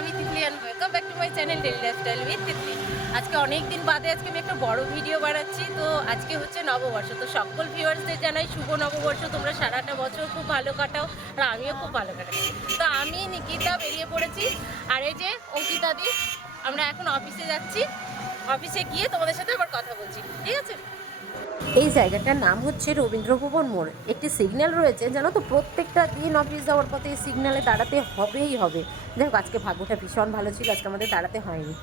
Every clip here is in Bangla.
আমি Titli and welcome back to my channel daily lifestyle with Titli. আজকে অনেক দিন বাদে আজকে আমি একটা বড় ভিডিও বানাচ্ছি। তো আজকে হচ্ছে নববর্ষ। তো সকল ভিউয়ার্সদের জানাই শুভ নববর্ষ। তোমরা সারাটা বছর খুব ভালো কাটাও আর আমিও খুব ভালো কাটাই। তো আমি নিকিতা বেরিয়ে পড়েছি আর এই যে অঙ্কিতা দি, আমরা এখন অফিসে যাচ্ছি। অফিসে গিয়ে তোমাদের সাথে আবার কথা বলছি, ঠিক আছে? এই জায়গাটার নাম হচ্ছে রবীন্দ্রভবন মোড়। একটি সিগন্যাল রয়েছে, জানো তো, প্রত্যেকটা দিন অফিস যাওয়ার পথে এই সিগন্যালে দাঁড়াতে হবেই হবে। যাই হোক, আজকে ভাগ্যটা ভীষণ ভালো ছিল, আজকে আমাদের দাঁড়াতে হয়নি।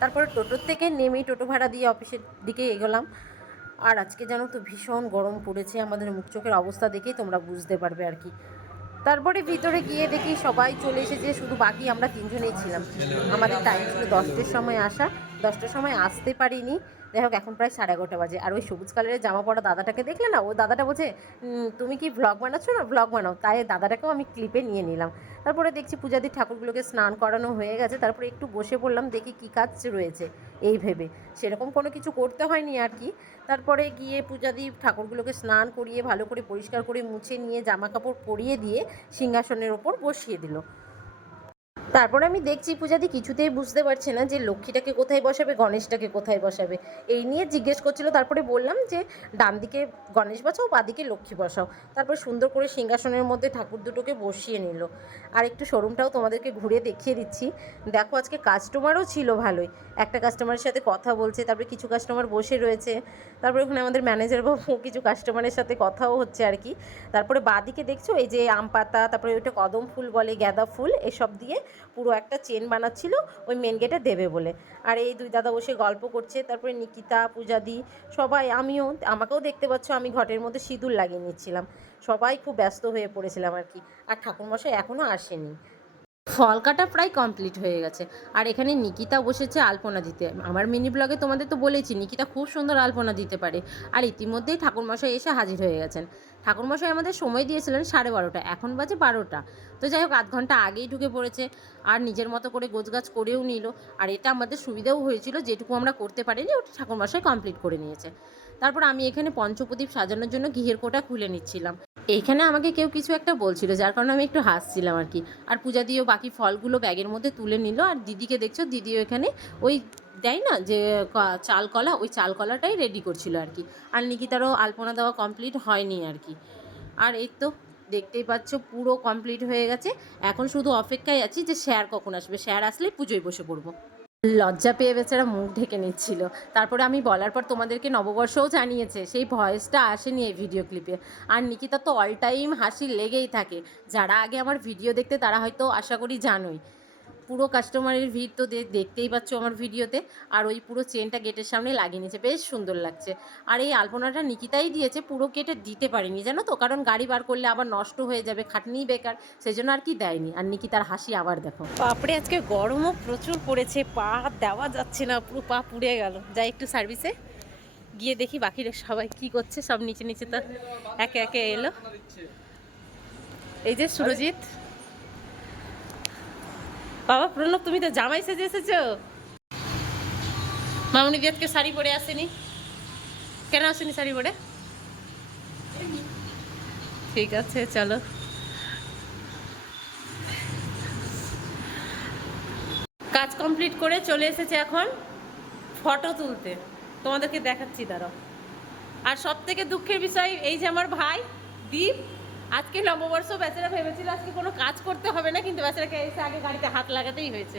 তারপরে টোটোর থেকে নেমেই টোটো ভাড়া দিয়ে অফিসের দিকে এগোলাম। আর আজকে জানো তো ভীষণ গরম পড়েছে, আমাদের মুখ চোখের অবস্থা দেখেই তোমরা বুঝতে পারবে আর কি। তারপরে ভিতরে গিয়ে দেখি সবাই চলে এসেছে, শুধু বাকি আমরা তিনজনেই ছিলাম। আমাদের টাইম ছিল 10টার সময় আসা, 10টার সময় আসতে পারিনি। যাই হোক, এখন প্রায় 11:30 বাজে। আর ওই সবুজ কালারের জামা পরা দাদাটাকে দেখলে না, ওই দাদাটা বলছে তুমি কি ভ্লগ বানাচ্ছো না, ভ্লগ বানাও। তাই দাদাটাকেও আমি ক্লিপে নিয়ে নিলাম। তারপরে দেখছি পূজাদির ঠাকুরগুলোকে স্নান করানো হয়ে গেছে। তারপরে একটু বসে পড়লাম, দেখি কী কাজ রয়েছে এই ভেবে। সেরকম কোনো কিছু করতে হয়নি আর কি। তারপরে গিয়ে পূজাদি ঠাকুরগুলোকে স্নান করিয়ে ভালো করে পরিষ্কার করে মুছে নিয়ে জামা কাপড় পরিয়ে দিয়ে সিংহাসনের ওপর বসিয়ে দিল। তারপরে আমি দেখছি পূজাদি কিছুতেই বুঝতে পারছে না যে লক্ষ্মীটাকে কোথায় বসাবে, গণেশটাকে কোথায় বসাবে। এই নিয়ে জিজ্ঞেস করছিল। তারপরে বললাম যে ডান দিকে গণেশ বসাও, বাদিকে লক্ষ্মী বসাও। তারপর সুন্দর করে সিংহাসনের মধ্যে ঠাকুর দুটোকে বসিয়ে নিল। আর একটু শোরুমটাও তোমাদেরকে ঘুরে দেখিয়ে দিচ্ছি। দেখো, আজকে কাস্টমারও ছিল ভালোই। একটা কাস্টমারের সাথে কথা বলছে, তারপরে কিছু কাস্টমার বসে রয়েছে। তারপরে ওখানে আমাদের ম্যানেজার বাবু কিছু কাস্টমারের সাথে কথাও হচ্ছে আর কি। তারপরে বাদিকে দেখছো এই যে আম পাতা, তারপরে ওইটা কদম ফুল বলে, গাঁদা ফুল, এসব দিয়ে পুরো একটা চেন বানাচ্ছিল ওই মেন গেটে দেবে বলে। আর এই দুই দাদা বসে গল্প করছে। তারপরে নিকিতা, পূজাদি, সবাই, আমাকেও দেখতে পাচ্ছ, আমি ঘটের মধ্যে সিঁদুর লাগিয়ে নিচ্ছিলাম। সবাই খুব ব্যস্ত হয়ে পড়েছিলাম আর কি। আর ঠাকুরমশাই এখনও আসেনি। ফল কাটা প্রায় কমপ্লিট হয়ে গেছে। আর এখানে নিকিতা বসেছে আলপনা দিতে। আমার মিনি ব্লগে তোমাদের তো বলেছি নিকিতা খুব সুন্দর আলপনা দিতে পারে। আর ইতিমধ্যেই ঠাকুরমশাই এসে হাজির হয়ে গেছেন। ঠাকুরমশাই আমাদের সময় দিয়েছিলেন 12:30, এখন বাজে 12টা। তো যাই হোক, 0.5 ঘন্টা আগেই ঢুকে পড়েছে। আর নিজের মতো করে গোছগাছ করেও নিল। আর এটা আমাদের সুবিধাও হয়েছিল, যেটুকু আমরা করতে পারিনি ওটা ঠাকুরমশাই কমপ্লিট করে নিয়েছে। তারপর আমি এখানে পঞ্চপ্রদীপ সাজানোর জন্য ঘিয়ের কোটা খুলে নিচ্ছিলাম। এইখানে আমাকে কেউ কিছু একটা বলছিল, যার কারণে আমি একটু হাসছিলাম আর কি। আর পূজা দিয়েও বাকি ফলগুলো ব্যাগের মধ্যে তুলে নিল। আর দিদিকে দেখছো, দিদিও এখানে ওই দেয় না যে চাল কলা, ওই চাল কলাটাই রেডি করছিল আর কি। আর নিকিতারও আলপনা দেওয়া কমপ্লিট হয়নি আর কি। আর এই তো দেখতেই পাচ্ছ পুরো কমপ্লিট হয়ে গেছে। এখন শুধু অপেক্ষায় আছি যে স্যার কখন আসবে। স্যার আসলেই পুজোয় বসে পড়বো। লজ্জা পেয়ে বেচারা মুখ ঢেকে নিচ্ছিল। তারপরে আমি বলার পর তোমাদেরকে নববর্ষও জানিয়েছে, সেই ভয়েসটা আসেনি এই ভিডিও ক্লিপে। আর নিকিতা তো অল টাইম হাসি লেগেই থাকে। যারা আগে আমার ভিডিও দেখতে তারা হয়তো আশা করি জানোই। পুরো কাস্টমারের ভিড় তো দেখতেই পাচ্ছ আমার ভিডিওতে। আর ওই পুরো চেনটা গেটের সামনে লাগিয়ে নিয়েছে, বেশ সুন্দর লাগছে। আর এই আলপনাটা নিকিতাই দিয়েছে, পুরো কেটে দিতে পারিনি জানো তো, কারণ গাড়ি বার করলে আবার নষ্ট হয়ে যাবে, খাটনি বেকার, সেই জন্য আর কি দেয়নি। আর নিকিতার হাসি আবার দেখো। বাপরে, আজকে গরমও প্রচুর পড়েছে, পা দেওয়া যাচ্ছে না, পুরো পা পুড়ে গেল। যাই একটু সার্ভিসে গিয়ে দেখি বাকিরা সবাই কি করছে। সব নিচে নিচে তো একে একে এলো। এই যে সুরজিৎ, বাবা প্রণব, তুমি তো জামাই সেজে এসেছো। মামনি দি আজকে শাড়ি পরে আসেনি, কেন আসেনি শাড়ি পরে? ঠিক আছে, চলো। কাজ কমপ্লিট করে চলে এসেছে এখন ফটো তুলতে, তোমাদেরকে দেখাচ্ছি দাঁড়াও। আর সব থেকে দুঃখের বিষয় এই যে আমার ভাই দীপ, আজকে নববর্ষ, বেচারা ভেবেছিল আজকে কোনো কাজ করতে হবে না, কিন্তু বেচারাকে এসে আগে গাড়িতে হাত লাগাতেই হয়েছে।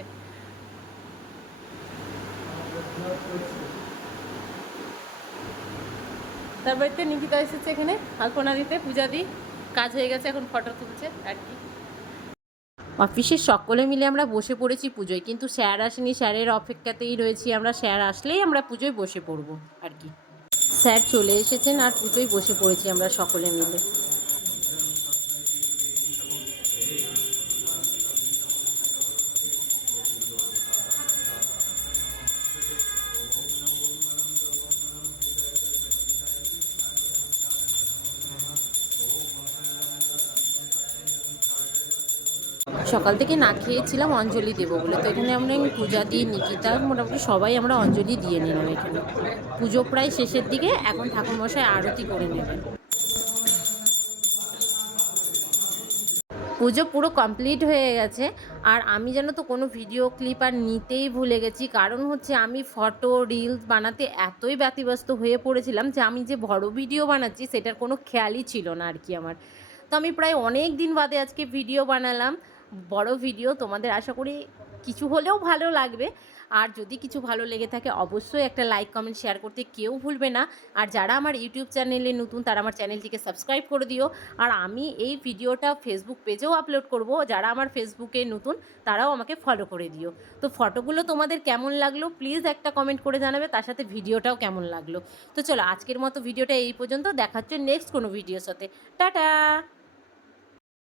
তারপরে তো নিকিতা এসেছে এখানে আলপনা দিতে, পূজা দি, কাজ হয়ে গেছে, এখন ফটো তুলছে আর কি। অফিসের সকলে মিলে আমরা বসে পড়েছি পুজোয়, কিন্তু স্যার আসেনি, স্যারের অপেক্ষাতেই রয়েছি আমরা। স্যার আসলেই আমরা পুজোয় বসে পড়বো আর কি। স্যার চলে এসেছেন আর পুজোয় বসে পড়েছি আমরা সকলে মিলে। সকাল থেকে না খেয়েছিলাম অঞ্জলি দেবো বলে, তো এখানে আমরা পূজা দিই, নিকিতা, মোটামুটি সবাই আমরা অঞ্জলি দিয়ে নিলাম এখানে। পুজো প্রায় শেষের দিকে, এখন ঠাকুরমশাই আরতি করে নেবেন। পুজো পুরো কমপ্লিট হয়ে গেছে আর আমি জানো তো কোনো ভিডিও ক্লিপ আর নিতেই ভুলে গেছি। কারণ হচ্ছে আমি ফটো রিলস বানাতে এতই ব্যতিব্যস্ত হয়ে পড়েছিলাম যে আমি যে বড় ভিডিও বানাচ্ছি সেটার কোনো খেয়ালই ছিল না আর কি আমার। তো আমি প্রায় অনেক দিন বাদে আজকে ভিডিও বানালাম, বড় ভিডিও। তোমাদের আশা করি কিছু হলেও ভালো লাগবে। আর যদি কিছু ভালো লেগে থাকে অবশ্যই একটা লাইক কমেন্ট শেয়ার করতে কেউ ভুলবে না। আর যারা আমার ইউটিউব চ্যানেলে নতুন তারা আমার চ্যানেলটিকে সাবস্ক্রাইব করে দিও। আর আমি এই ভিডিওটা ফেসবুক পেজেও আপলোড করব, যারা আমার ফেসবুকে নতুন তারাও আমাকে ফলো করে দিও। তো ফটোগুলো তোমাদের কেমন লাগলো প্লিজ একটা কমেন্ট করে জানাবে, তার সাথে ভিডিওটাও কেমন লাগলো। তো চলো আজকের মতো ভিডিওটা এই পর্যন্ত, দেখা হচ্ছে নেক্সট কোনো ভিডিওর সাথে। টাটা।